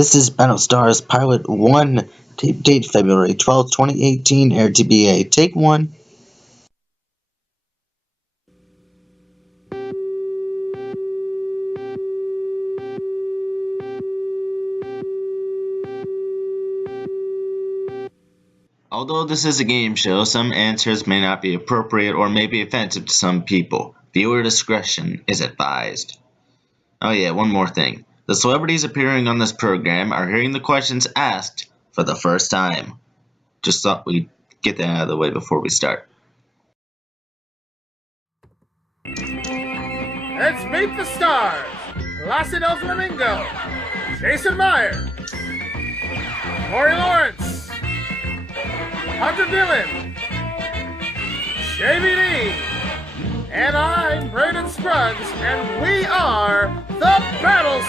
This is Battlestars Pilot 1, tape date February 12th, 2018, air TBA. Take 1. Although this is a game show, some answers may not be appropriate or may be offensive to some people. Viewer discretion is advised. Oh yeah, one more thing. The celebrities appearing on this program are hearing the questions asked for the first time. Just thought we'd get that out of the way before we start. Let's meet the stars. Placido Flamingo, Jason Meyer, Corey Lawrence, Hunter Dillon, JVD, and I'm Braden Scruggs, and we are the Battlestars.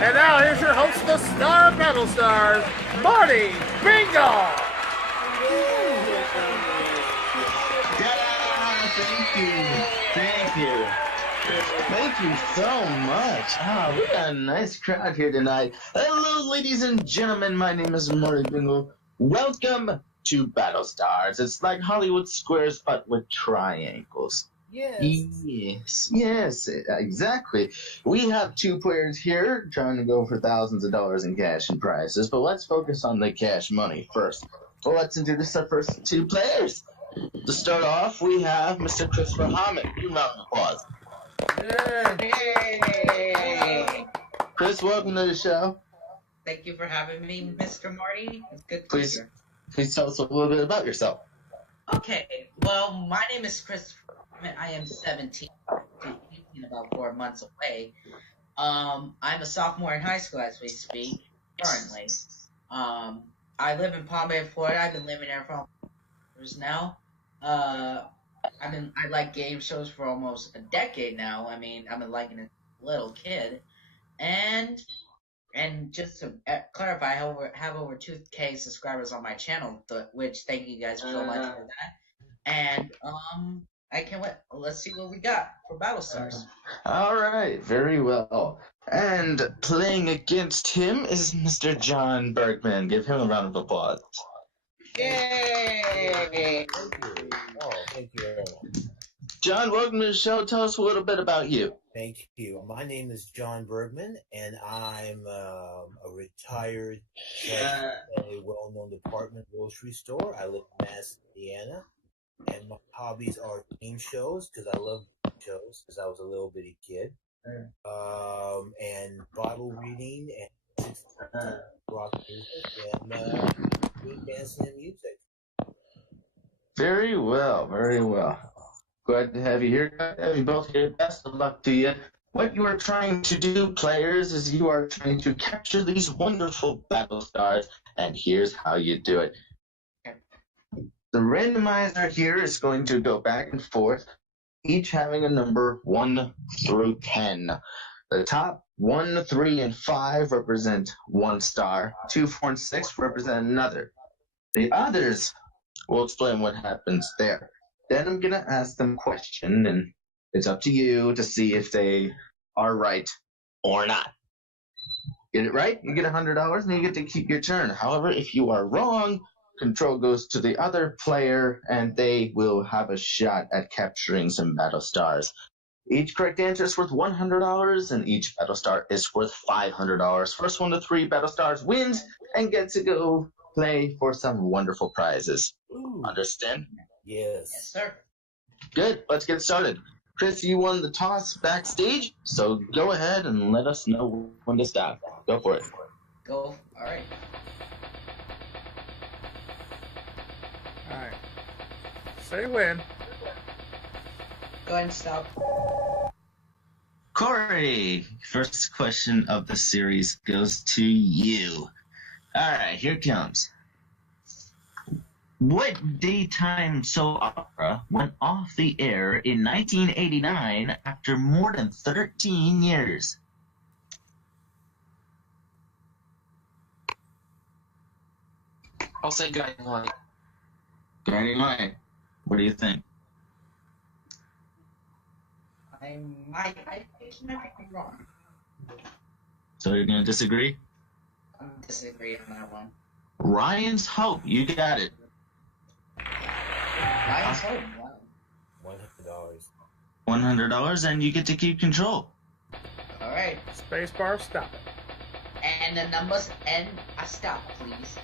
And now here's your host, the star of Battlestars, Marty Bingo. Thank you so much. We got a nice crowd here tonight. Hello, ladies and gentlemen. My name is Marty Bingle. Welcome to Battlestars. It's like Hollywood squares, but with triangles. Yes, exactly. We have two players here trying to go for thousands of dollars in cash and prizes, but let's focus on the cash money first. Well, let's introduce our first two players. To start off, we have Mr. Christopher Hammond. Give him a round of applause. Hey. Chris, welcome to the show. Thank you for having me, Mr. Marty. It's good to be here. Please tell us a little bit about yourself. Okay, well, my name is Chris. I am 17, 18, about 4 months away. I'm a sophomore in high school as we speak, currently. I live in Palm Bay, Florida. I've been living there for years now. I like game shows for almost a decade now. I mean, I've been liking it a little kid. And just to clarify, I have over 2K subscribers on my channel, which thank you guys so much for that. And I can't wait. Let's see what we got for Battlestars. All right, very well. And playing against him is Mr. John Bergman. Give him a round of applause. Yay! Thank you. Oh, thank you very much. John, welcome to the show. Tell us a little bit about you. Thank you. My name is John Bergman, and I'm a retired chef at a well-known department grocery store. I live in Mass, Indiana, and my hobbies are game shows because I love shows because I was a little bitty kid, and Bible reading and rock music and dancing and music. Very well, very well. Glad to have you here. Glad to have you both here. Best of luck to you. What you are trying to do, players, is you are trying to capture these wonderful battle stars, and here's how you do it. The randomizer here is going to go back and forth, each having a number 1 through 10. The top 1, 3, and 5 represent 1 star. 2, 4, and 6 represent another. The others will explain what happens there. Then I'm going to ask them a question, and it's up to you to see if they are right or not. Get it right, you get $100, and you get to keep your turn. However, if you are wrong, control goes to the other player, and they will have a shot at capturing some battle stars. Each correct answer is worth $100, and each battle star is worth $500. First 1 to 3 battle stars wins and gets to go play for some wonderful prizes. Ooh. Understand? Yes. Yes, sir. Good. Let's get started. Chris, you won the toss backstage, so go ahead and let us know when to stop. Go for it. Go. All right. All right. Say when. Go ahead and stop. Corey, first question of the series goes to you. All right, here it comes. What daytime soap opera went off the air in 1989 after more than 13 years? I'll say Guiding Light. Guiding Light. What do you think? I think he might be wrong. So you're gonna disagree? I'm disagreeing on that one. Ryan's Hope, you got it. Ryan's Hope, wow. $100. $100, and you get to keep control. Alright. Spacebar, stop it. And the numbers and a stop, please.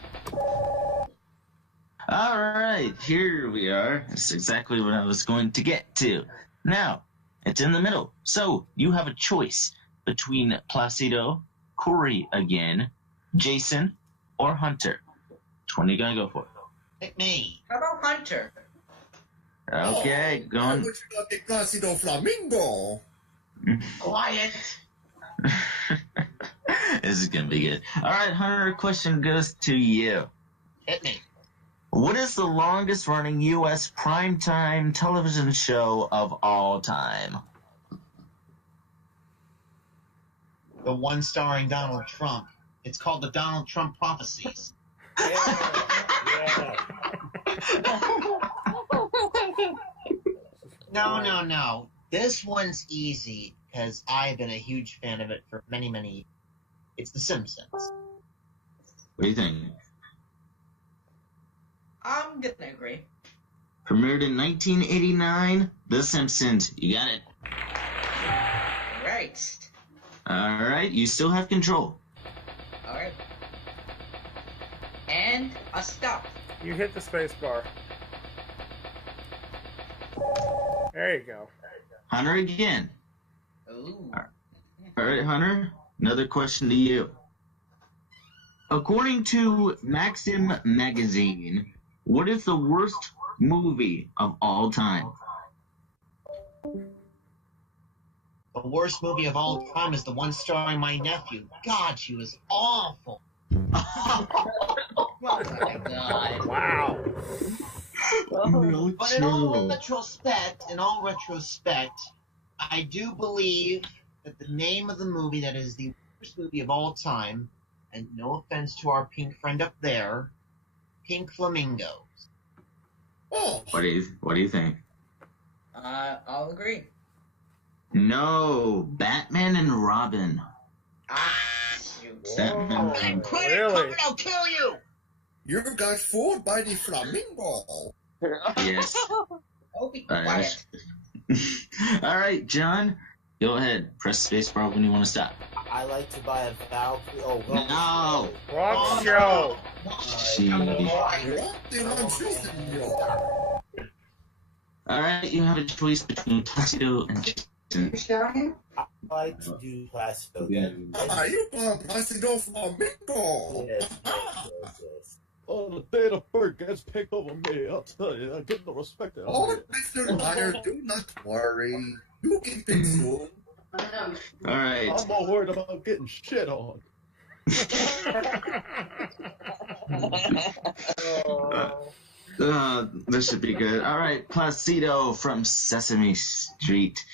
Alright, here we are. That's exactly what I was going to get to. Now, it's in the middle. So, you have a choice between Placido, Corey again, Jason, or Hunter. Which one are you gonna go for? Pick me. How about Hunter? Okay, Why going. would you not get Placido Flamingo? Quiet. This is gonna be good. Alright, Hunter, question goes to you. Hit me. What is the longest running U.S. primetime television show of all time? The one starring Donald Trump. It's called the Donald Trump Prophecies. Yeah. No. This one's easy because I've been a huge fan of it for many, many years. It's The Simpsons. What do you think? I'm gonna agree. Premiered in 1989, The Simpsons. You got it. Right. Alright, you still have control. Alright. And a stop. You hit the spacebar. There you go. Hunter again. Ooh. Alright, Hunter, another question to you. According to Maxim magazine, what is the worst movie of all time? The worst movie of all time is the one starring my nephew. God, she was awful. Oh my god. Wow. No But in all retrospect, I do believe that the name of the movie that is the worst movie of all time, and no offense to our pink friend up there, Pink Flamingos. Oh, What do you think? I'll agree. No, Batman and Robin. Ah, shoot. Batman. Really? I'll kill you! you got fooled by the flamingo. Yes. Oh, be quiet. Alright, John, go ahead. Press spacebar when you want to stop. I like to buy a Valkyrie. Oh, No! Rock show. Gee. What did I choose you? Alright, you have a choice between Placido and Jason. I like to do Placido. Then. You got Placido Flamingo. Yes. Oh, the day the bird gets picked over me, I'll tell you, I get no respect out Oh, here. Mr. Liar, do not worry. You can fix soon. Alright. I'm more worried about getting shit on. This should be good. Alright, Placido from Sesame Street.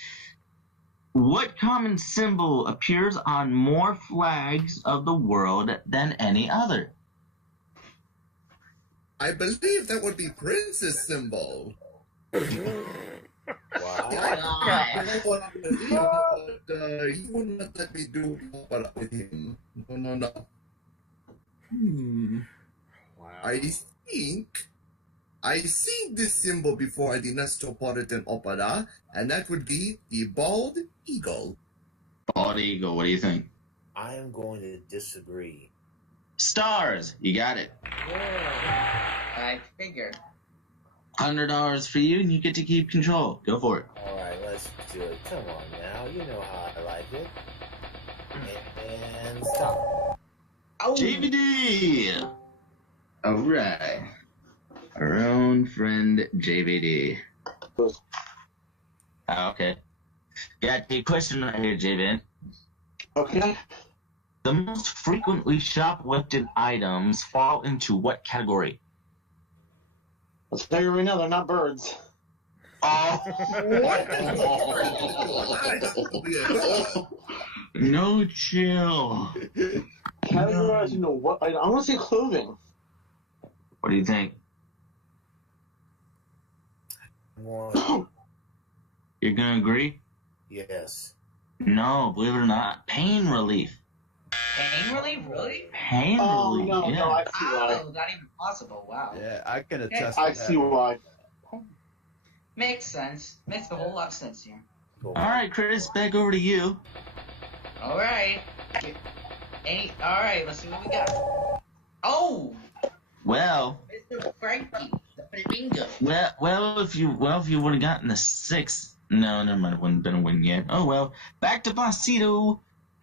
What common symbol appears on more flags of the world than any other? I believe that would be Prince's symbol. Wow. I don't want to believe, but he would not let me do what with him. No. Wow. I seen this symbol before at the Metropolitan Opera, and that would be the bald eagle. Bald eagle, what do you think? I am going to disagree. Stars, you got it. I figured. $100 for you, and you get to keep control. Go for it. All right, let's do it. Come on now, you know how I like it. And stop. Oh, JVD! Alright. Our own friend JVD. Okay. Got a question right here, JVD. Okay. The most frequently shoplifted items fall into what category? I'll tell you right now, they're not birds. Oh, no chill. Categorize, you know what? I want to say clothing. What do you think? One. You're gonna agree? Yes. No, believe it or not, pain relief. Pain relief, really? Pain relief. No, Yeah. no, I see why. Oh, not even possible. Wow. Yeah, I can attest I to that. see why. Makes sense. Makes a whole lot of sense here. Cool. All right, Chris, back over to you. All right. All right. Let's see what we got. Oh, Well, Mr. Frankie, the flamingo. well, if you would have gotten the 6th. No, never mind. It wouldn't have been a win yet. Oh well. Back to Placido.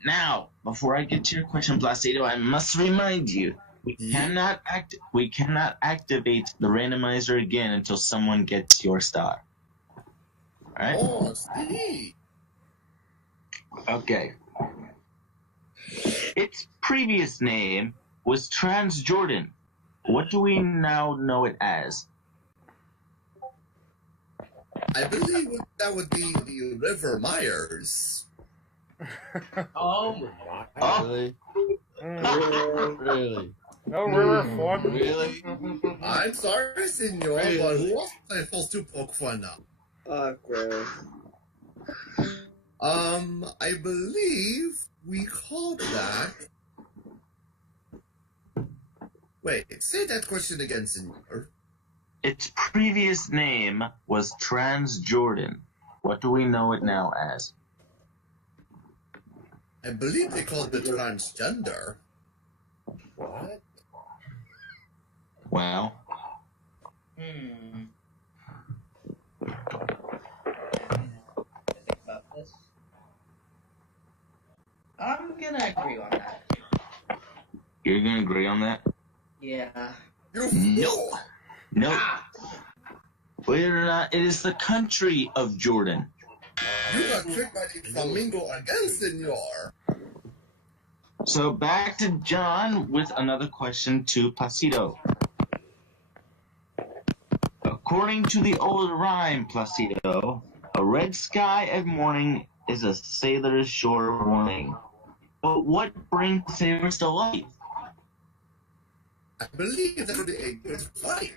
Now, before I get to your question, Placido, I must remind you we cannot activate the randomizer again until someone gets your star. All right. Oh, see. Okay. Its previous name was Transjordan. What do we now know it as? I believe that would be the River Myers. Oh, Really? Really? No river flood. Really? I'm sorry, senor, but who else am I supposed to poke fun now? Okay. I believe we called that. Wait, say that question again, senor. Its previous name was Transjordan. What do we know it now as? I believe they called it transgender. What? Well, Think about this. I'm gonna agree on that. you're gonna agree on that? Yeah. You Nope. fool! Nope. Ah, Believe it or not, it is the country of Jordan. You got tricked by the flamingo again, senor. So back to John with another question to Placido. According to the old rhyme, Placido, a red sky at morning is a sailor's sure warning. But what brings sailors to life? I believe that would be a good fight.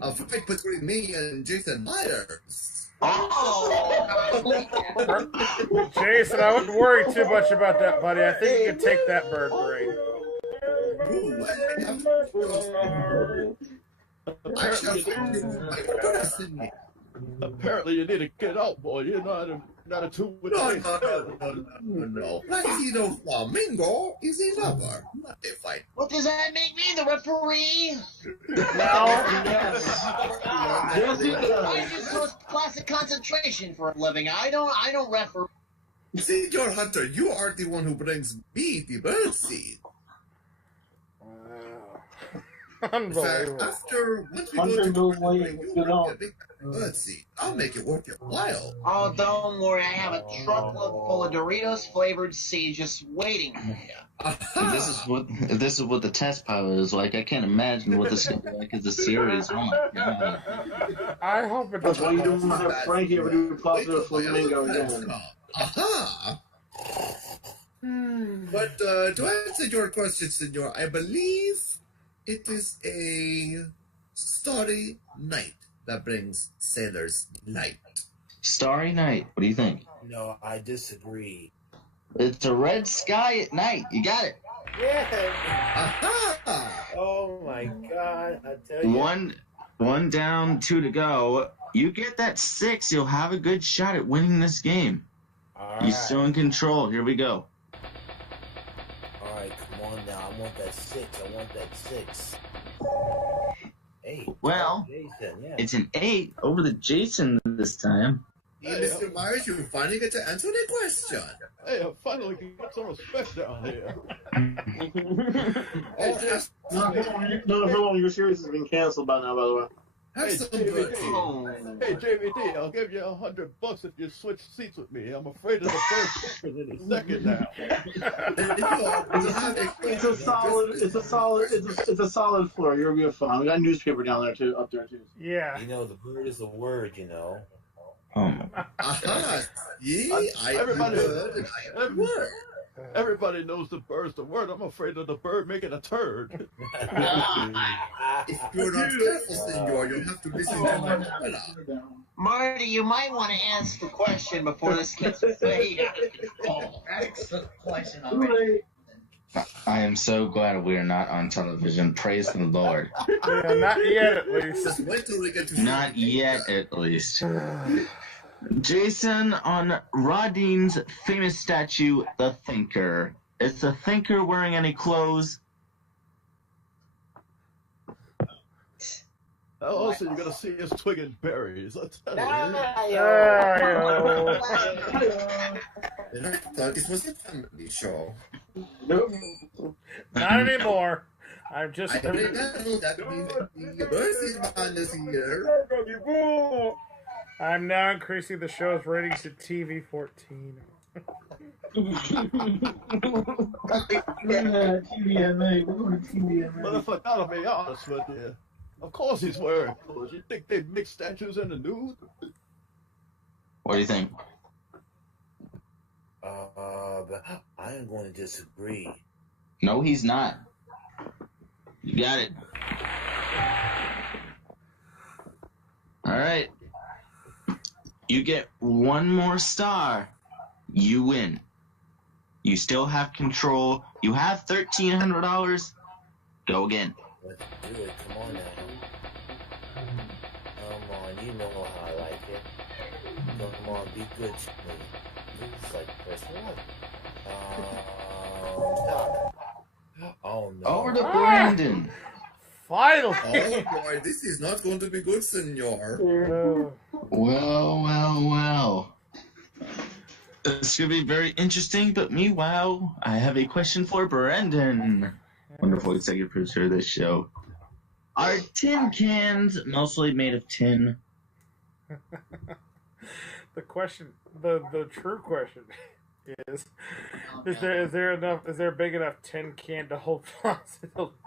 A fight between me and Jason Myers. Jason, I wouldn't worry too much about that, buddy. I think you can take that bird brain. Ooh, I shall give you my destiny. Apparently you need to get out, boy. You're not a two with No, the no. Placido Flamingo is a lover, not a fight. What does that make me, the referee? Yes. Yes, he I does. just do classic concentration for a living. I don't refer. Senor Hunter, you are the one who brings me the birdseed. In fact, Unbelievable. once we Hunter go to knows why you you bring get out. a big birdseed. I'll make it worth your while. Oh, don't worry. I have a truckload full of Doritos flavored seeds just waiting for you. Aha! If this is what the test pilot is like, I can't imagine what this is going to be like as a series. Oh my god. I hope it That's why you doesn't. don't have Frankie ever do Placido Flamingo again. Aha! But to answer your question, senor, I believe it is a starry night that brings sailors light. Starry Night. What do you think? No, I disagree. It's a red sky at night. You got it. Yeah. Aha! Oh my god! I tell you. One down, 2 to go. You get that 6, you'll have a good shot at winning this game. All You're right. still in control. Here we go. All right, come on now. I want that 6. I want that 6. 8. Well, Jason, yeah. it's an 8 over the Jason this time. Hey, Mr. Myers, you finally get to answer the question. Hey, I finally can get some respect down here. Oh, have, No, your series has been canceled by now, by the way. have Hey, some JVD. birdseed. Hey, JVD, I'll give you $100 if you switch seats with me. I'm afraid of the first in a second now. It's a solid floor. You'll be fine. We got a newspaper down there too, up there too. Yeah. You know, the bird is a word, you know. Oh my. Aha! See, I am Everybody- good and I am good. Everybody knows the bird's the word. I'm afraid of the bird making a turd. If you're not careful, senor, you'll have to listen to my opera. Marty, you might want to answer the question before this gets way out of control. Excellent question already. I am so glad we are not on television. Praise the Lord. Yeah, not yet, at least. Just wait till we get to Not yet, at least. Jason, on Rodin's famous statue, the Thinker. Is the Thinker wearing any clothes? How else are you gonna see us twigging berries? Let's tell you. I thought this was a family show. Nope. Not anymore. I'm just. I remember that the birthday man is here. I'm now increasing the show's ratings to TV 14. TVMA. We're going to TVMA. But if I gotta be honest with you, of course he's wearing clothes. You think they mix statues in the nude? What do you think? But I am going to disagree. No, he's not. You got it. All right. You get one more star. You win. You still have control. You have $1,300. Go again. Let's do it. Come on now. Come on. You know how I like it. Come on. Be good to me. It's like press one. Stop. Oh no. Over to Brandon. Finally. Oh boy, this is not going to be good, senor. Well. This should be very interesting, but meanwhile, I have a question for Brandon. Wonderful executive producer of this show. Are tin cans mostly made of tin? The question, the true question is there a big enough tin can to hold a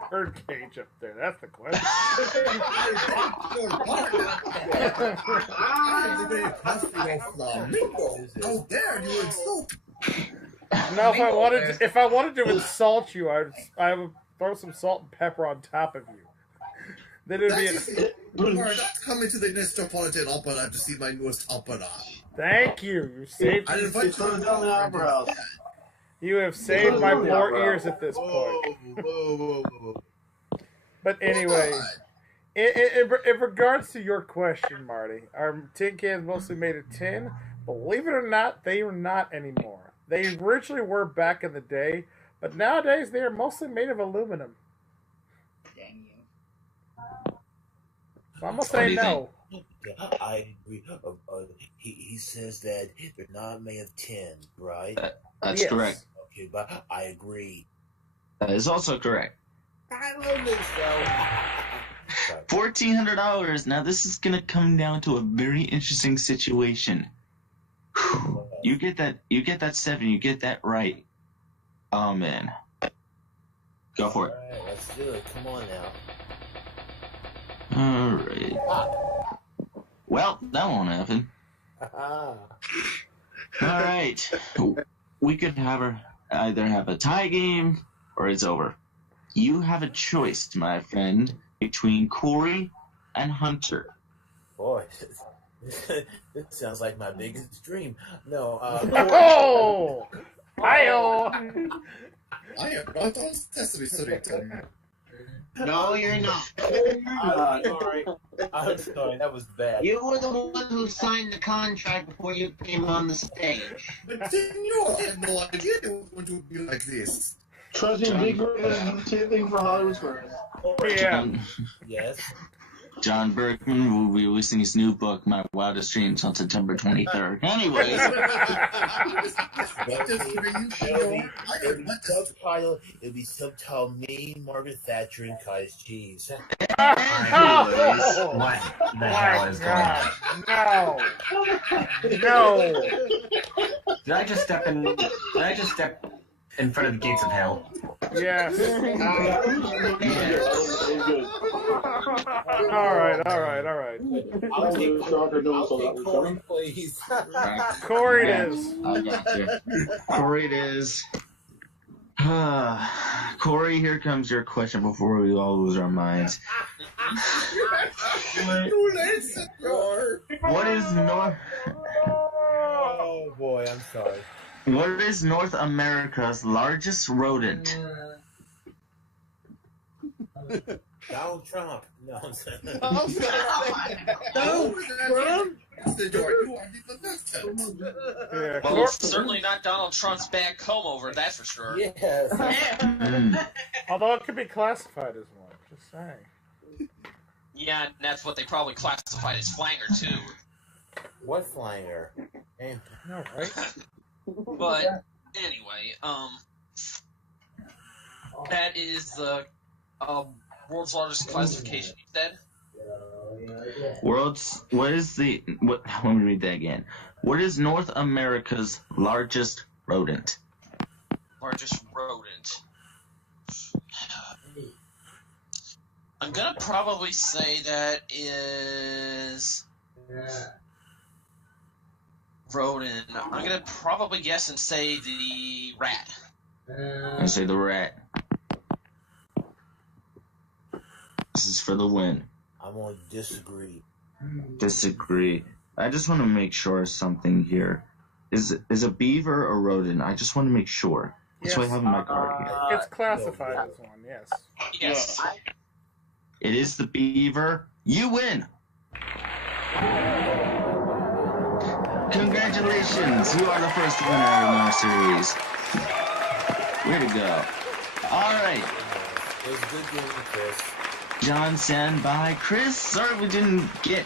bird cage up there? That's the question. How dare you insult? Now, if I wanted to insult you, I would throw some salt and pepper on top of you. Then it'd be. You are not coming to the Metropolitan Opera to see my newest opera. Thank you. You saved. I invite you to the opera. You have saved my poor ears at this point. Whoa. But anyway, in regards to your question, Marty, are tin cans mostly made of tin? Believe it or not, they are not anymore. They originally were back in the day, but nowadays they are mostly made of aluminum. Dang you. So I'm gonna say no. Yeah, I agree. He says that they're not made of tin, right? That's Yes. correct. Okay, but I agree. That is also correct. I love this show. $1,400. Now this is gonna come down to a very interesting situation. Whew. You get that 7. You get that right. Oh man. Go for it. All right, let's do it. Come on now. All right. Well, that won't happen. All right. We could either have a tie game or it's over. You have a choice, my friend, between Corey and Hunter. Boy, this sounds like my biggest dream. No, Oh! Hi-oh! I am not on Sesame Street. No, you're not. I'm sorry, that was bad. You were the one who signed the contract before you came on the stage. But senor, I had no idea it was going to be like this. Trust me, Big Bird does the same thing for Hollywood Squares. Yeah. Yes. John Berkman will be releasing his new book, My Wildest Dreams, on September 23rd. Anyways. It'll be subtitled Me, Margaret Thatcher, and Cottage Cheese. What the hell is going on? No! Did I just step in front of the gates of hell? Yes. Alright. I'll take Corey, please. Corey it is. I got you. Corey it is. Corey, here comes your question before we all lose our minds. What is North? Oh boy, I'm sorry. What is North America's largest rodent? Donald Trump. No, I'm saying. Donald Trump? You are the contestant. Yeah, Well, it's certainly not Donald Trump's back comb over, that's for sure. Yes. although it could be classified as one. Just saying. Yeah, and that's what they probably classified as flanger, too. What flanger? Hey. No, right? But, anyway, that is the world's largest classification, you said? Let me read that again. What is North America's largest rodent? Largest rodent. I'm gonna probably say that is rodent. I'm gonna probably guess and say the rat. I say the rat. This is for the win. I'm going to disagree. Disagree. I just want to make sure something here. Is a beaver a rodent? I just want to make sure. That's why I have my card here. It's classified as one, yes. Yes. It is the beaver. You win. Congratulations. You are the first winner of our series. Way to go. All right. It was a good game, Chris. John, stand by. Chris, sorry we didn't get,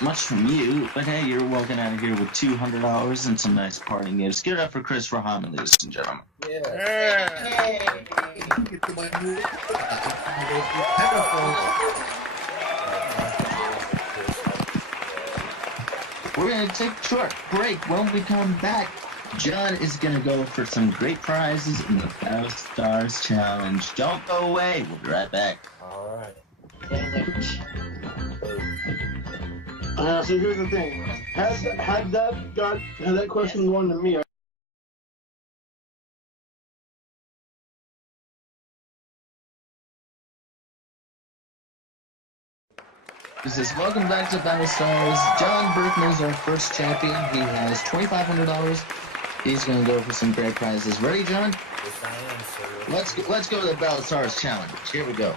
much from you, but hey, you're walking out of here with $200 and some nice parting gifts. Give it up for Chris Rahman, ladies and gentlemen. Yeah. We're going to take a short break. When we come back, John is going to go for some great prizes in the Battlestars Challenge. Don't go away. We'll be right back. All right. So here's the thing. Had that question gone to me, This is welcome back to Battlestars. John Berkman is our first champion. He has $2,500. He's going to go for some great prizes. Ready, John? Yes, I am, sir. Let's go to the Battlestars Challenge. Here we go.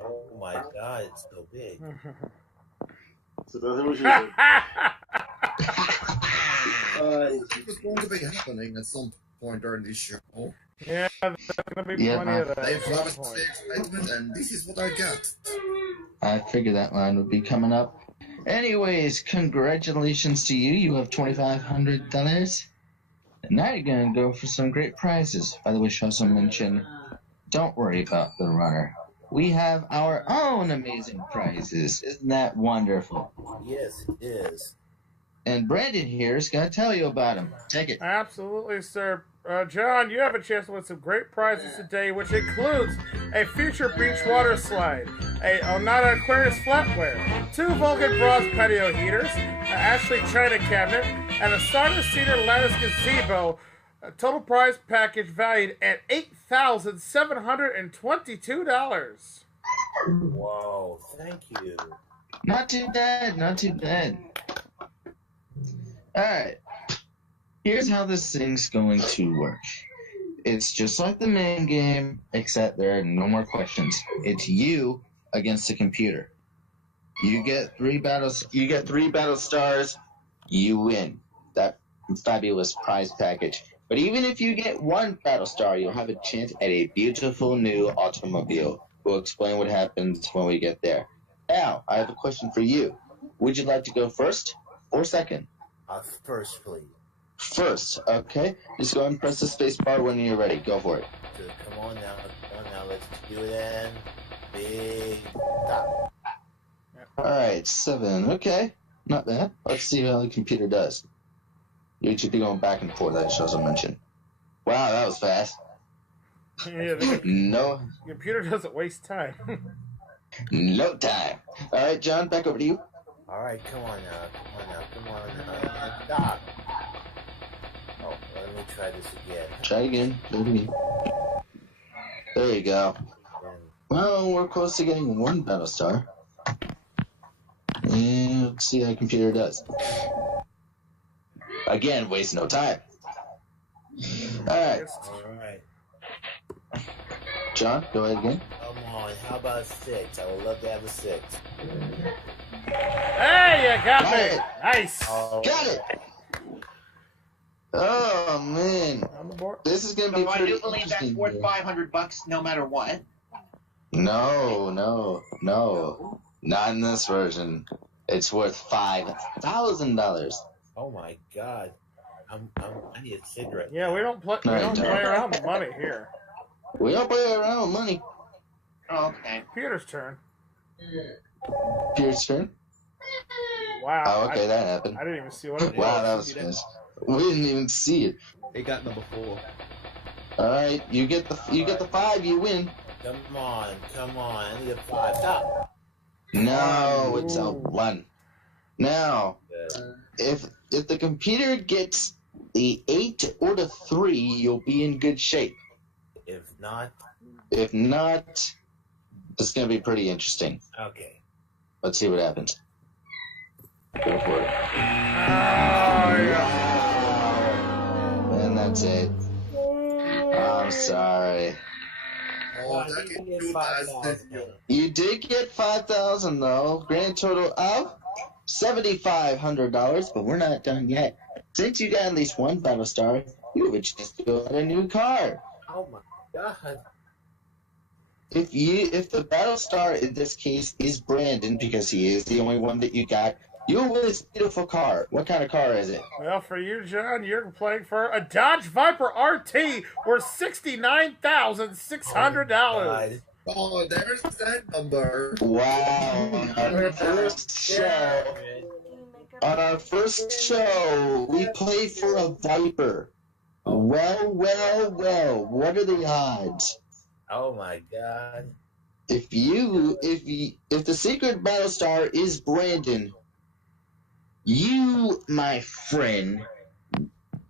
Oh my God, it's so big. so that's what you said. It's going to be happening at some point during this show. Yeah, there's going to be plenty of that. They promised the excitement, and this is what I got. I figured that line would be coming up. Anyways, congratulations to you. You have $2,500. And now you're going to go for some great prizes. By the way, should also mention, don't worry about the runner. We have our own amazing prizes. Isn't that wonderful? Yes, it is. And Brandon here is going to tell you about them. Take it. Absolutely, sir. John, you have a chance to win some great prizes today, which includes a future beach water slide, a Onada Aquarius flatware, 2 Vulcan Bronze patio heaters, an Ashley China cabinet, and a Stardust Cedar Lattice gazebo. A total prize package valued at $8,722. Wow, thank you. Not too bad, not too bad. Alright, here's how this thing's going to work. It's just like the main game, except there are no more questions. It's you against the computer. You get 3 battles. You get 3 battle stars. You win that fabulous prize package. But even if you get 1 battle star, you'll have a chance at a beautiful new automobile. We'll explain what happens when we get there. Now, I have a question for you. Would you like to go first or second? First, please. First, okay. Just go ahead and press the space bar when you're ready. Go for it. So, come on now, let's do it then. Big top. Alright, 7. Okay, not bad. Let's see how the computer does. You should be going back and forth, that shows I mentioned. Wow, that was fast. Yeah, No. The computer doesn't waste time. No time. Alright, John, back over to you. All right, come on now. Stop. Oh, let me try this again. Try again. There you go. Well, we're close to getting one Battlestar. And let's see how the computer does. Again, waste no time. Alright. John, go ahead again. Come on, how about a 6? I would love to have a 6. Hey, you got me! it. Nice! Got it! Oh, man. On the board. This is going to be So I pretty do believe that's interesting. worth $500 no matter what. No. Not in this version. It's worth $5,000. Oh my God. I need a cigarette. Yeah, we don't play around with money here. We don't play around with money. Oh, okay. Peter's turn. Peter's turn? Wow. Oh, okay, that happened. I didn't even see what it was. Wow, that was fast. We didn't even see it. It got number 4. Alright, you get the 5, you win. Come on. I need a 5. Stop. No, it's a 1. Now, if the computer gets the 8 or the 3, you'll be in good shape. If not, it's going to be pretty interesting. okay. Let's see what happens. Go for it. And that's it. I'm sorry. Oh, that can do that. You did get 5,000 though. Grand total of $7,500, but we're not done yet. Since you got at least one Battlestar, you would just go get a new car. Oh my God. If the Battlestar in this case is Brandon, because he is the only one that you got, you'll win this beautiful car. What kind of car is it? Well, for you, John, you're playing for a Dodge Viper RT worth $69,600. Oh, there's that number. Wow. On our first show, we played for a Viper. Well, what are the odds? Oh my God. If the secret Battlestar is Brandon, you, my friend,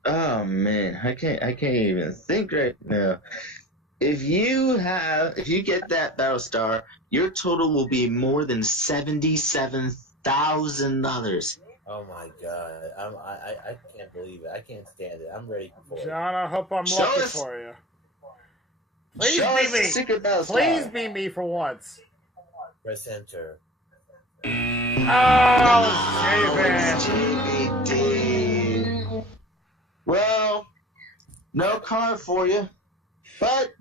oh man, I can't even think right now. If you get that Battlestar, your total will be more than $77,000. Oh my God. I can't believe it. I can't stand it. I'm ready for it. John, I hope I'm lucky for you. Please Show be us me. the secret Battlestar. Please be me for once. Press enter. Oh, JVD. Well, no car for you, but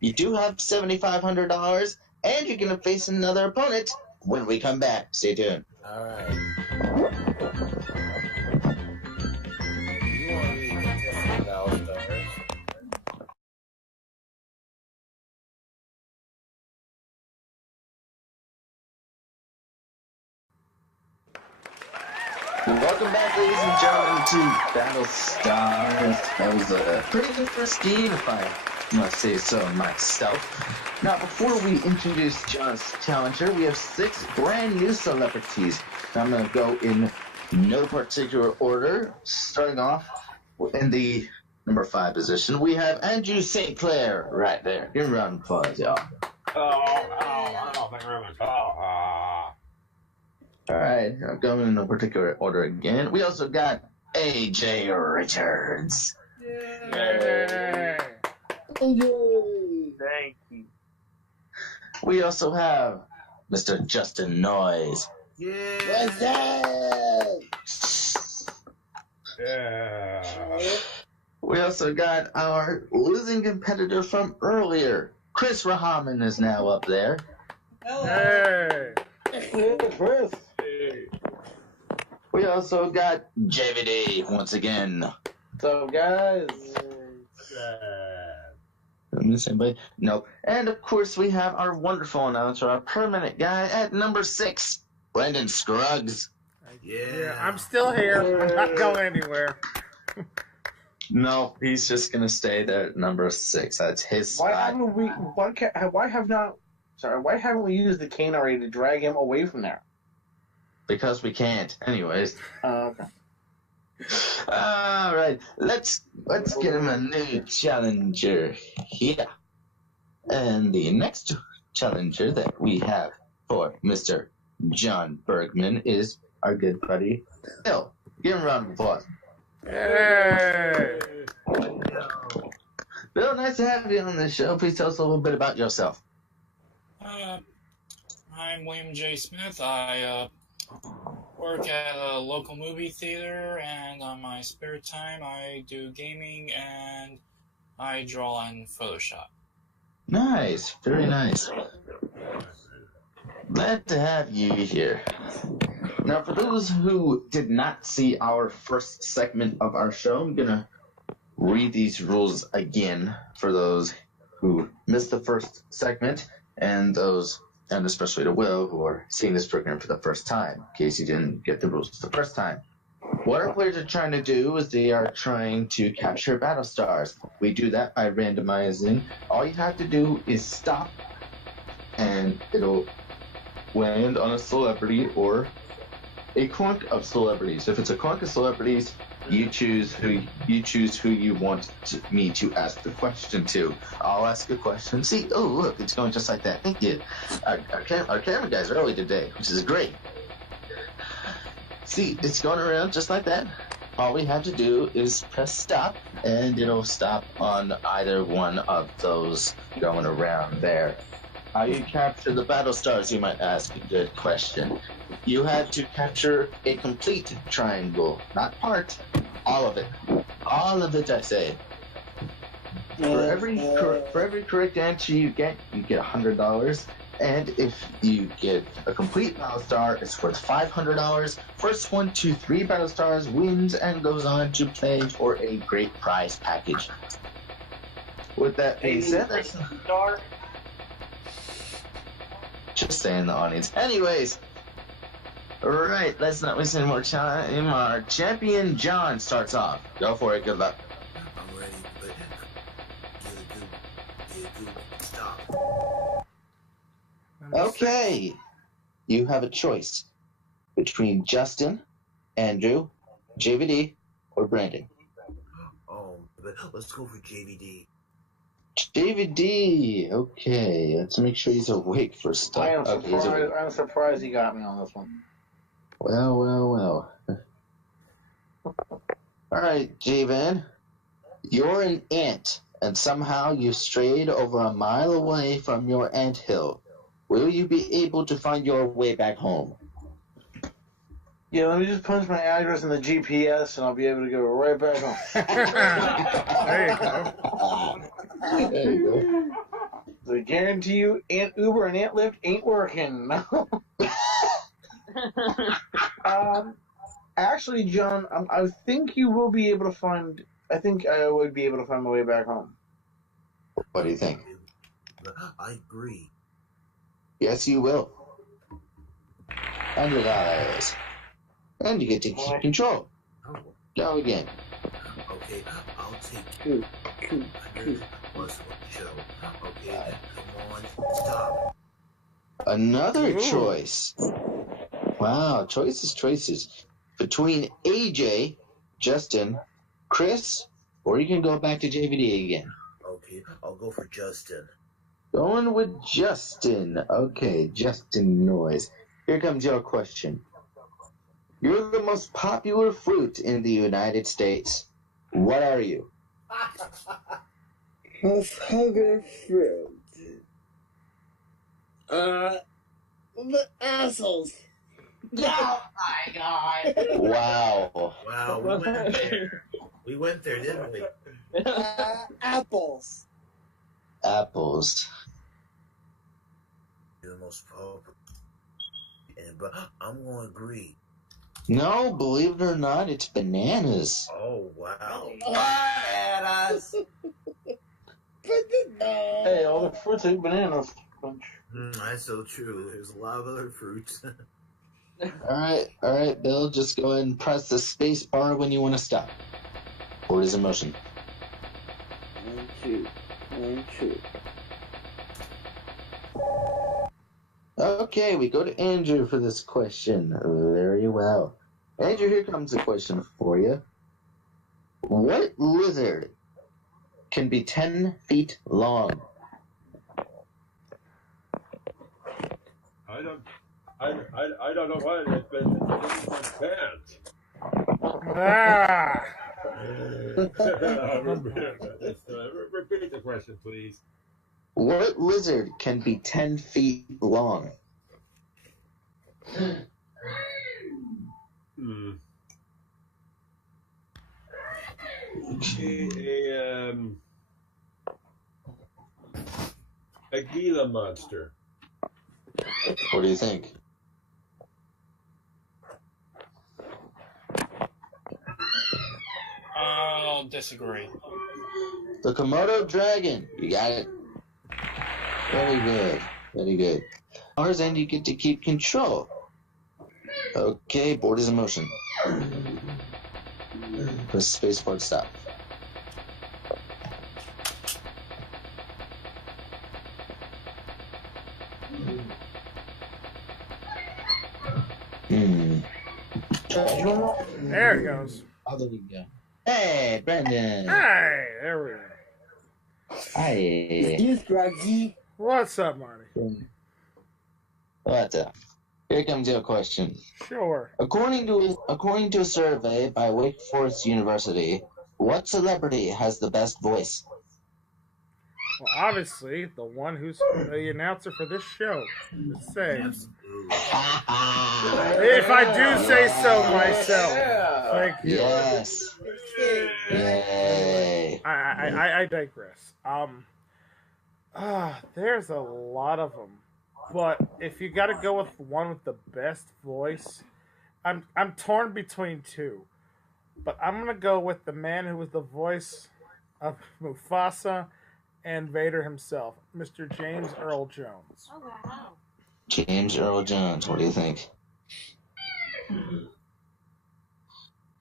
you do have $7,500, and you're going to face another opponent when we come back. Stay tuned. All right. You want me to contest the Battlestars? Welcome back, ladies and gentlemen, to Battlestars. That was a pretty good first game, if I must say so myself. Now, before we introduce John's challenger, we have 6 brand new celebrities. Now, I'm going to go in no particular order. Starting off in the number 5 position, we have Andrew St. Clair right there. Give him a round of applause, y'all. I don't think we're Alright, I'm going in no particular order again. We also got AJ Richards. Yay. Thank you. We also have Mr. Justin Noyes. What's up? Yeah. We also got our losing competitor from earlier. Chris Rahaman is now up there. Hey. Chris. We also got JVD once again. What's up, guys? Miss anybody? No. And of course we have our wonderful announcer, our permanent guy at number 6, Brandon Scruggs. Yeah, I'm still here. I'm not going anywhere. No, he's just gonna stay there at number 6. That's his spot. Why haven't we used the cane already to drag him away from there? Because we can't. Anyways. Okay. All right. Let's get him a new challenger here. And the next challenger that we have for Mr. John Bergman is our good buddy Bill. Give him a round of applause. Hey! Bill, nice to have you on the show. Please tell us a little bit about yourself. I'm William J. Smith. I work at a local movie theater, and on my spare time I do gaming and I draw on Photoshop. Nice. Very nice. Glad to have you here. Now, for those who did not see our first segment of our show, I'm going to read these rules again for those who missed the first segment and those, and especially to Will, who are seeing this program for the first time, in case you didn't get the rules the first time. What our players are trying to do is they are trying to capture Battlestars. We do that by randomizing. All you have to do is stop, and it'll land on a celebrity or a clunk of celebrities. If it's a clunk of celebrities, you choose who you want me to ask the question to. I'll ask a question. See, oh look, it's going just like that. Thank you. Our camera guys early today, which is great. See, it's going around just like that. All we have to do is press stop, and it'll stop on either one of those going around there. How you capture the Battlestars, you might ask. Good question. You have to capture a complete triangle, not part, all of it. All of it, I say. For every correct answer you get $100. And if you get a complete Battlestar, it's worth $500. First one to 3 Battlestars wins and goes on to play for a great prize package. With that being said, that's just saying the audience. Anyways, alright, let's not waste any more time. Our champion John starts off. Go for it, good luck. I'm ready, but get a good stop. Okay, you have a choice between Justin, Andrew, JVD, or Brandon. But let's go for JVD. JVD, okay, let's make sure he's awake for stuff. I'm surprised he got me on this one. Well. Alright, Javan, you're an ant, and somehow you strayed over a mile away from your anthill. Will you be able to find your way back home? Yeah, let me just punch my address in the GPS, and I'll be able to go right back home. There you go. So I guarantee you, Ant Uber and Ant Lyft ain't working. Actually, John, I think you will be able to find. I think I would be able to find my way back home. What do you think? I agree. Yes, you will. $100. And you get to keep control. Go again. Okay, I'll take $200 plus one show. Okay, come on, stop. Another choice. Wow, choices. Between AJ, Justin, Chris, or you can go back to JVD again. Okay, I'll go for Justin. Going with Justin. Okay, Justin Noise. Here comes your question. You're the most popular fruit in the United States. What are you? Most popular fruit. The assholes. Oh my god. Wow. Wow, we went there. We went there, didn't we? Apples. Apples. You're the most popular. But I'm going to agree. No, believe it or not, it's bananas. Oh, wow. Bananas. Hey, all the fruits ain't bananas. That's so true. There's a lot of other fruits. All right, Bill, just go ahead and press the space bar when you want to stop. Board is in motion. 1, 2. Okay, we go to Andrew for this question. Very well. Andrew, here comes a question for you. What lizard can be 10 feet long? I don't know what it is, but it's in my pants. Ah! Repeat the question, please. What lizard can be 10 feet long? A Gila monster. What do you think? I'll disagree. The Komodo dragon. You got it. Very good. Very good. Ours, and you get to keep control. Okay, board is in motion. Press spacebar to stop. There it goes. Oh, there we go. Hey, Brendan. Hey, there we go. Hi. What's up, Marty? What's up? Here comes your question. Sure. According to a survey by Wake Forest University, what celebrity has the best voice? Well, obviously, the one who's the announcer for this show. Just saying. If I do say so myself. Thank you. Yes. Yay. I digress. There's a lot of them. But if you got to go with one with the best voice, I'm torn between two. But I'm going to go with the man who was the voice of Mufasa and Vader himself, Mr. James Earl Jones. Oh, wow. James Earl Jones, what do you think?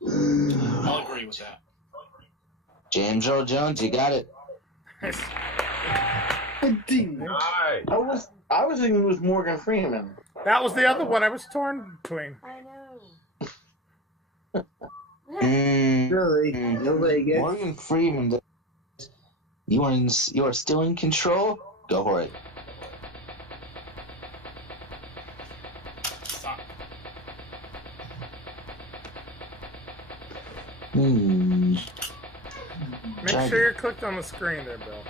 I'll agree with that. James Earl Jones, you got it. I was thinking it was Morgan Freeman. That was the other one I was torn between. I know. Really? Nobody gets Morgan Freeman. You are still in control? Go for it. Stop. Make sure you're clicked on the screen there, Bill.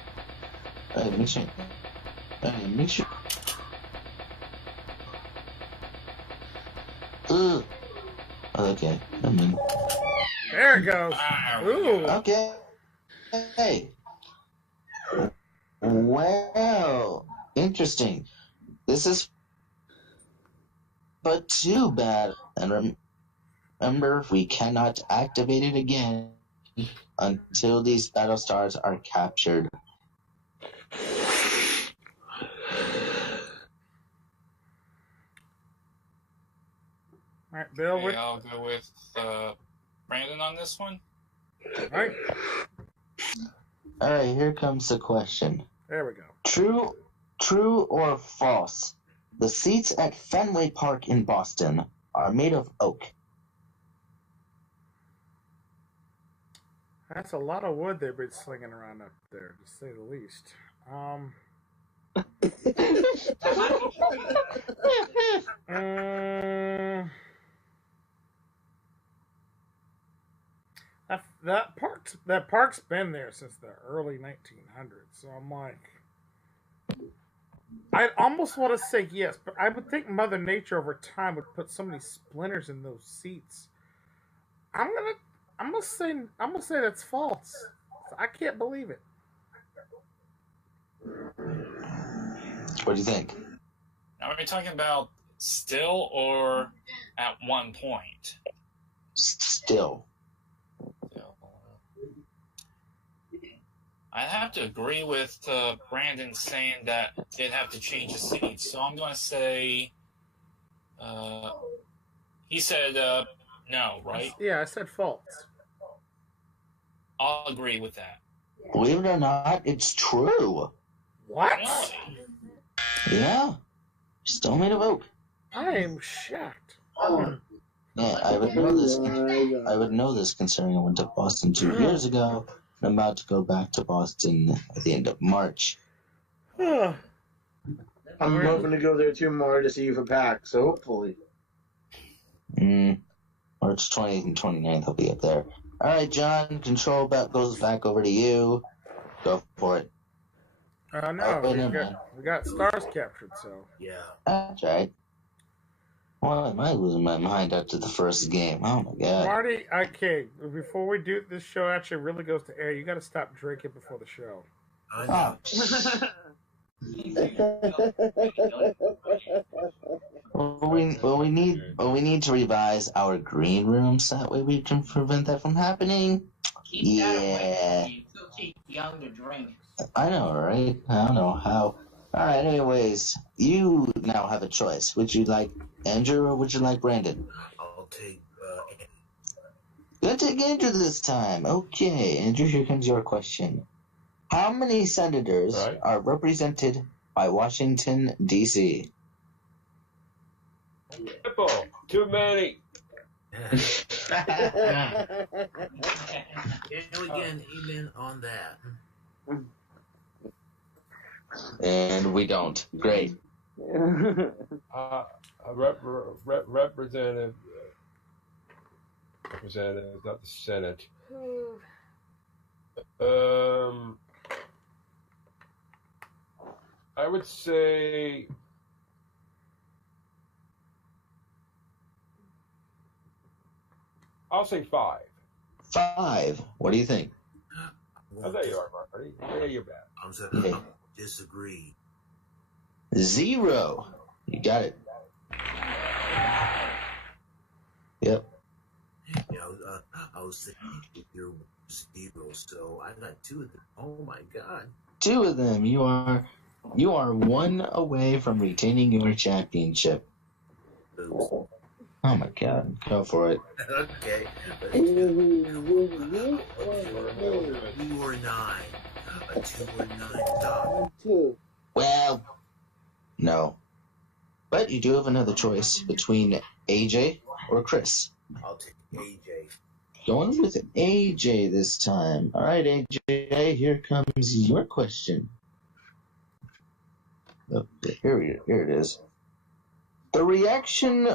Make sure. Make sure. Okay. I'm in. There it goes. Ooh. Okay. Hey. Well, interesting. This is but too bad. And remember, we cannot activate it again until these Battlestars are captured. All right, Bill. Okay, I'll go with Brandon on this one. All right. All right, here comes the question. There we go. True or false? The seats at Fenway Park in Boston are made of oak. That's a lot of wood they've been slinging around up there, to say the least. That park's been there since the early 1900s, so I'm like, I almost want to say yes, but I would think Mother Nature over time would put so many splinters in those seats. I'm gonna say that's false. I can't believe it. What do you think? Now, are we talking about still or at one point? Still. I have to agree with Brandon saying that they'd have to change the seats. So I'm going to say, he said no, right? Yeah, I said false. I'll agree with that. Believe it or not, it's true. What? Really? Yeah. Still made a vote. I am shocked. Yeah, I would know this. I would know this considering I went to Boston 2 years ago. And I'm about to go back to Boston at the end of March. I'm hoping to go there tomorrow to see you for PAX, so hopefully. March 20th and 29th, I'll be up there. All right, John, control goes back over to you. Go for it. No, we got stars captured, so. Yeah. That's right. Why am I losing my mind after the first game? Oh my god. Marty, okay, before we do this show actually really goes to air, you got to stop drinking before the show. I know. We need to revise our green rooms. That way we can prevent that from happening. Yeah. You're still too young to drink. I know, right? I don't know how. All right. Anyways, you now have a choice. Would you like Andrew or would you like Brandon? I'll take Gonna take Andrew this time. Okay, Andrew. Here comes your question. How many senators are represented by Washington, D.C.? Triple. Too many. Can we get an amen on that? And we don't. Great. Representative, not the Senate. I would say I'll say 5. 5. What do you think? Oh, there you are, Marty. Yeah, you're back. I'm sorry. I disagree. 0. You got it. Yep. Yeah, I was thinking you're 0, so I got 2 of them. Oh my god. 2 of them. You are 1 away from retaining your championship. Oh my god. Go for it. Okay. 2 or 9. A 2 or 9 dog. 2. Well, no. But you do have another choice between AJ or Chris. I'll take AJ. Going with AJ this time. All right, AJ, here comes your question. Oh, here it is. The reaction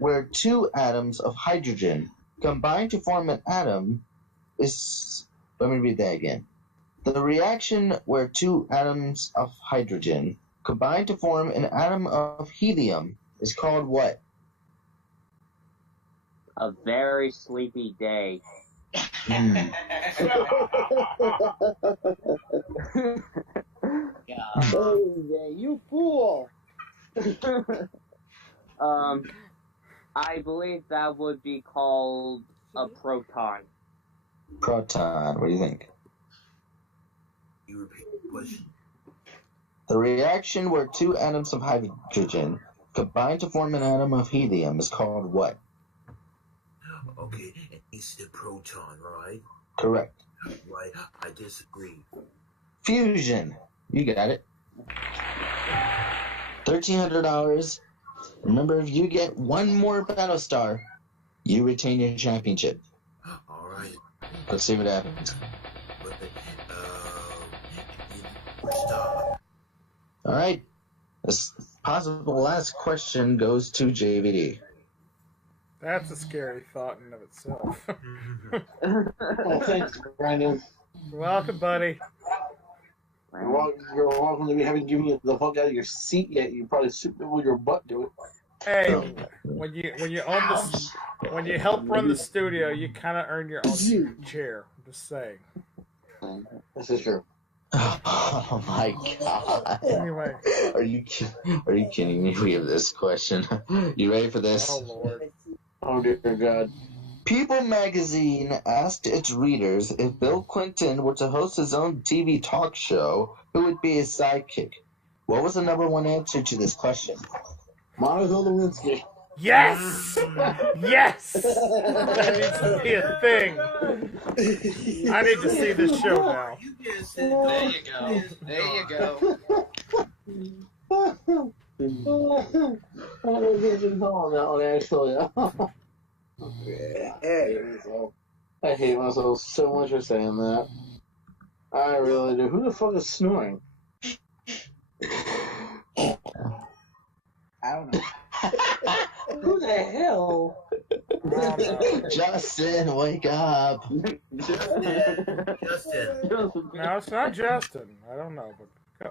where 2 atoms of hydrogen combine to form an atom is... Let me read that again. The reaction where 2 atoms of hydrogen combine to form an atom of helium is called what? A very sleepy day. You fool! I believe that would be called a proton. Proton. What do you think? You repeat the question. The reaction where 2 atoms of hydrogen combine to form an atom of helium is called what? Okay, it's the proton, right? Correct. Right, I disagree. Fusion. You got it. $1,300. Remember, if you get 1 more Battlestar, you retain your championship. All right. Let's see what happens. Stop. All right. This possible last question goes to JVD. That's a scary thought in and of itself. Oh, thanks, Brandon. Welcome, buddy. You're welcome to me. Haven't given you the fuck out of your seat yet. You probably sit with your butt to it. Hey, when you own this, when you help run the studio, you kind of earn your own chair. I'm just saying. This is true. Oh my god. Anyway. Are you kidding me? We have this question. You ready for this? Oh Lord. Oh dear God. People magazine asked its readers if Bill Clinton were to host his own TV talk show, who would be his sidekick. What was the #1 answer to this question? Monica Lewinsky. Yes! Yes! That needs to be a thing. I need to see this show now. There you go. There you go. I'm gonna get you home now, actually. I hate myself so much for saying that. I really do. Who the fuck is snoring? I don't know. Who the hell? Justin, wake up. Justin. No, it's not Justin. I don't know, but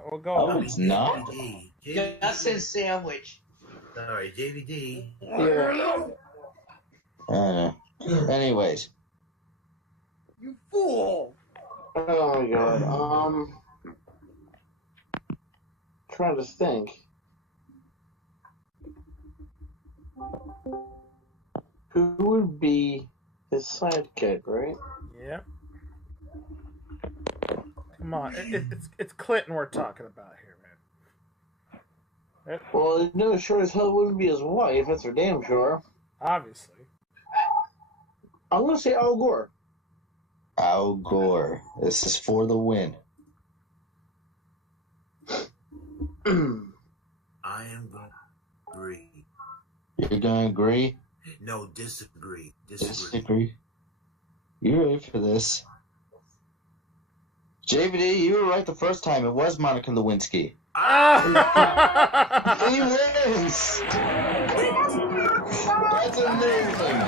we'll go. Oh, it's not? Justin Sandwich. Sorry, JVD. Anyways. You fool! Oh my god. Trying to think. Who would be his sidekick, right? Yeah. Come on, it's Clinton we're talking about here, man. Well, no, sure as hell wouldn't be his wife. That's for damn sure. Obviously. I'm gonna say Al Gore. Al Gore. This is for the win. I am going to agree. You're gonna agree? No, disagree. Disagree. You ready for this? JVD, you were right the first time. It was Monica Lewinsky. He wins! That's amazing!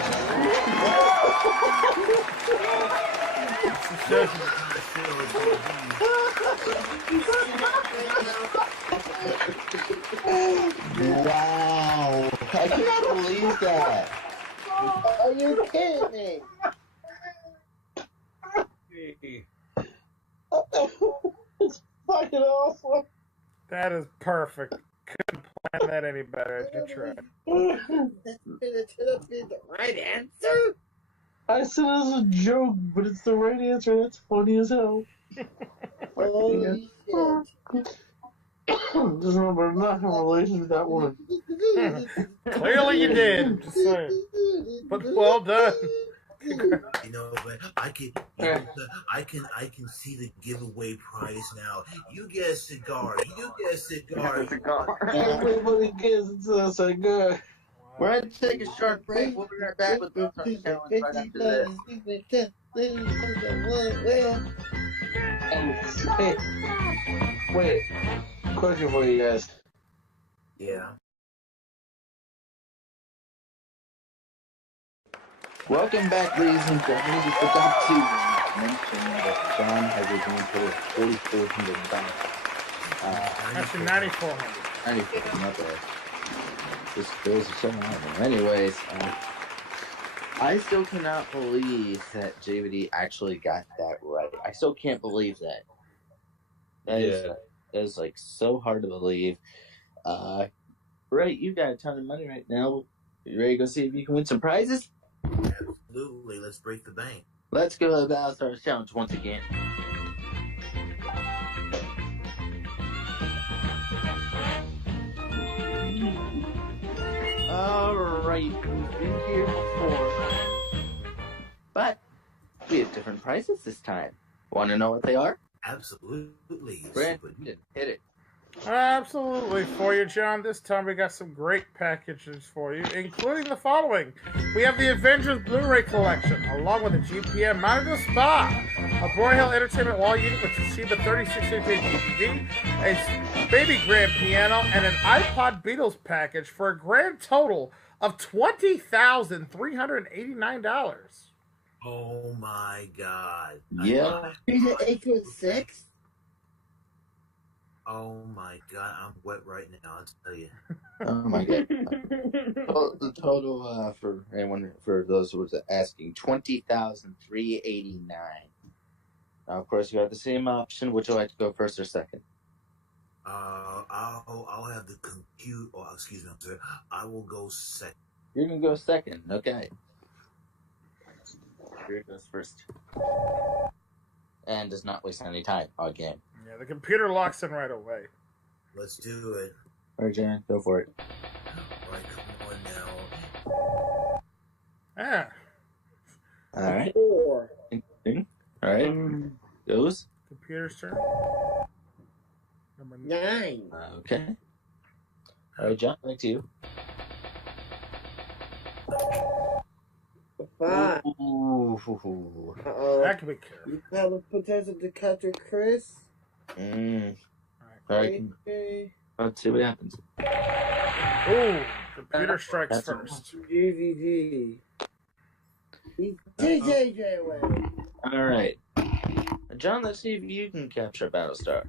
Wow! I can't believe that! Are you kidding me? It's fucking awesome. That is perfect. Couldn't plan that any better if you tried. That's been the right answer? I said it as a joke, but it's the right answer. That's funny as hell. Holy shit. Just remember, I'm not in a relationship with that woman. Clearly you did. Just saying. But well done. You know, but I can see the giveaway prize now. You get a cigar. Everybody gets a cigar. We're going to take a short break. We'll be right back with the challenge right after this. Hey, wait. Question for you guys. Yeah. Welcome back, ladies and gentlemen. We forgot to mention that John has a game total of $4,400. Actually, 9,400. 94, not bad. This goes to show. Anyways, I still cannot believe that JVD actually got that right. I still can't believe that. That is like so hard to believe. Right, you got a ton of money right now. You ready to go see if you can win some prizes? Absolutely. Let's break the bank. Let's go to the Battlestars challenge once again. Alright, we've been here before. But we have different prizes this time. Want to know what they are? Absolutely. Brand, you didn't hit it. Absolutely for you, John. This time we got some great packages for you, including the following. We have the Avengers Blu-ray Collection, along with a GPM mounted spa, a Broyhill Entertainment wall unit with Toshiba 36-inch TV, a baby grand piano, and an iPod Beatles package for a grand total of $20,389. Oh my God. Yeah. He's an 8.6? Oh my God, I'm wet right now. I'll tell you. Oh my God. The total for anyone, for those who was asking, $20,389. Now, of course, you have the same option. Would you like to go first or second? I'll have the compute. Oh, excuse me. I'm sorry. I will go second. You're gonna go second. Okay. Here goes first. And does not waste any time again. Yeah, the computer locks in right away. Let's do it. All right, John, go for it. All right, come on now. Ah. All right. 4. All right. Goes. Computer's turn. Number 9. Okay. All right, John, back to you. 5. Ooh. Uh-oh. That could be careful. You have the potential to capture Chris. All right. Let's see what happens. Ooh, computer strikes first. GVG. TJJ away. All right. John, let's see if you can capture a Battlestar.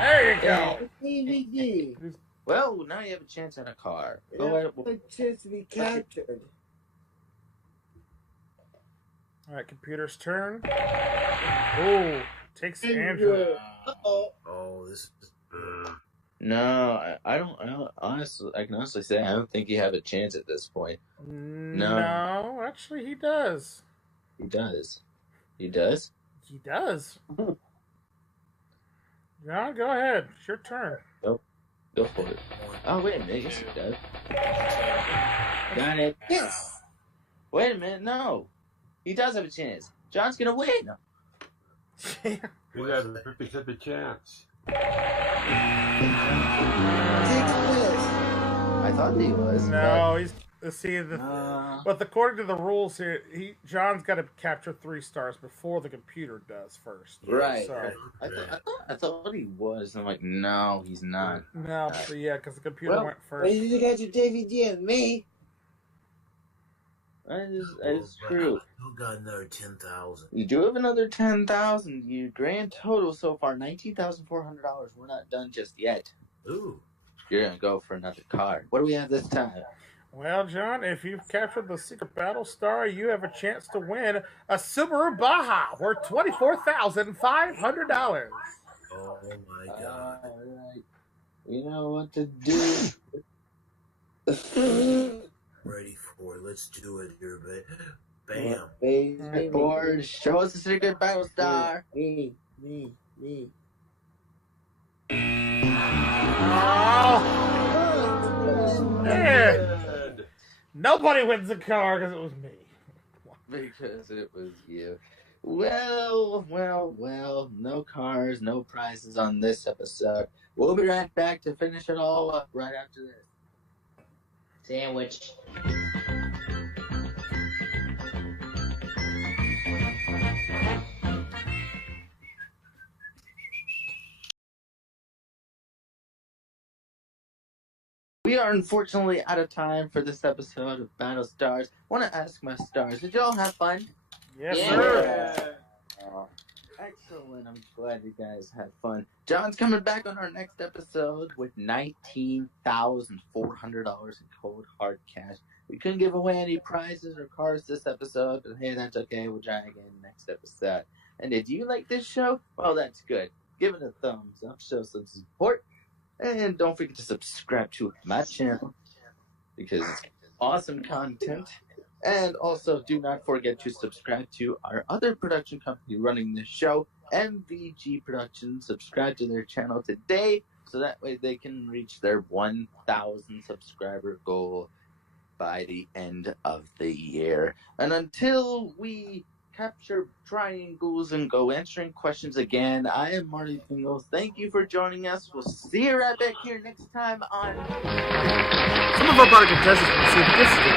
There you go. TVG. Well, now you have a chance at a car. Go ahead. A chance to be captured. All right, computer's turn. Ooh, takes Andrew. Oh, this is. No, I don't honestly. I can honestly say I don't think you have a chance at this point. No, actually, he does. He does. He does. He does. John, go ahead. It's your turn. Nope. Go for it. Oh wait a minute. Yes, he does. Got it. Yes. Wait a minute. No, he does have a chance. John's gonna win. He has a 50-50 chance. I thought he was. No, he's. See, but according to the rules here, John's got to capture 3 stars before the computer does first. Right. So, I thought he was. I'm like, no, he's not. No, so yeah, because the computer went first. Well, you got your DVD and me. That is true. You got another 10,000. You do have another 10,000. You grand total so far $19,400. We're not done just yet. Ooh. You're gonna go for another card. What do we have this time? Well, John, if you've captured the secret Battlestar, you have a chance to win a Subaru Baja worth $24,500. Oh my God! All right. You know what to do. Ready for it? Let's do it here, bam. Board, show us the secret Battlestar. Me. Oh, man. Nobody wins the car because it was me. Because it was you. Well. No cars, no prizes on this episode. We'll be right back to finish it all up right after this. Sandwich. We are unfortunately out of time for this episode of Battlestars. Want to ask my stars, did y'all have fun? Yes, sir. Excellent. I'm glad you guys had fun. John's coming back on our next episode with $19,400 in cold hard cash. We couldn't give away any prizes or cars this episode, but hey, that's okay. We'll try again next episode. And if you like this show, well, that's good. Give it a thumbs up, show some support. And don't forget to subscribe to my channel because it's awesome content. And also, do not forget to subscribe to our other production company running this show, MVG Productions. Subscribe to their channel today so that way they can reach their 1,000 subscriber goal by the end of the year. And until we capture triangles and go answering questions again, I am Marty Pingles. Thank you for joining us. We'll see you right back here next time on... Some of our product contestants will receive gifts to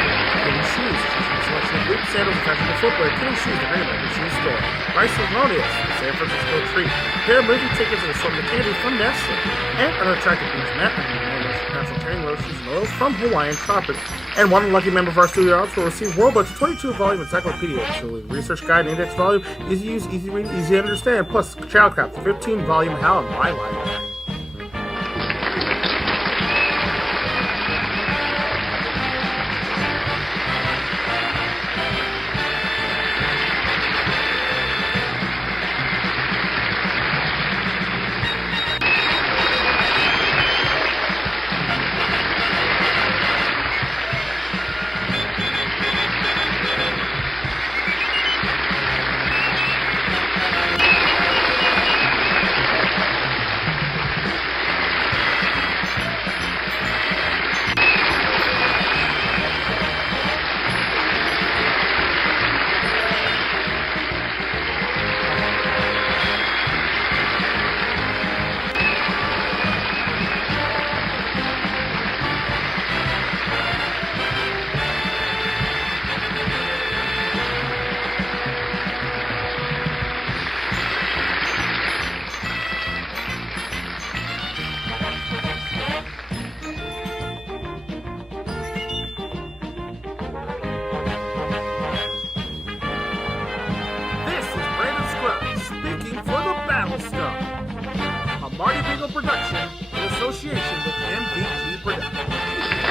including shoes, selection of boots, sandals, and fashionable footwear, tennis shoes, the Green Mountain Shoe Store, Rice Harmonious, San Francisco Treat, pair of movie tickets and assortment candy from Nestle, and an attractive beach mat and natural tanning lotions and oils from Hawaiian Tropics. And one lucky member of our studio audience will receive Worldbook's 22-volume encyclopedia, including research guide and index volume, easy to use, easy to read, easy to understand, plus Child Crap, the 15-volume How and Why library. Marty Bingle production in association with MVG Productions.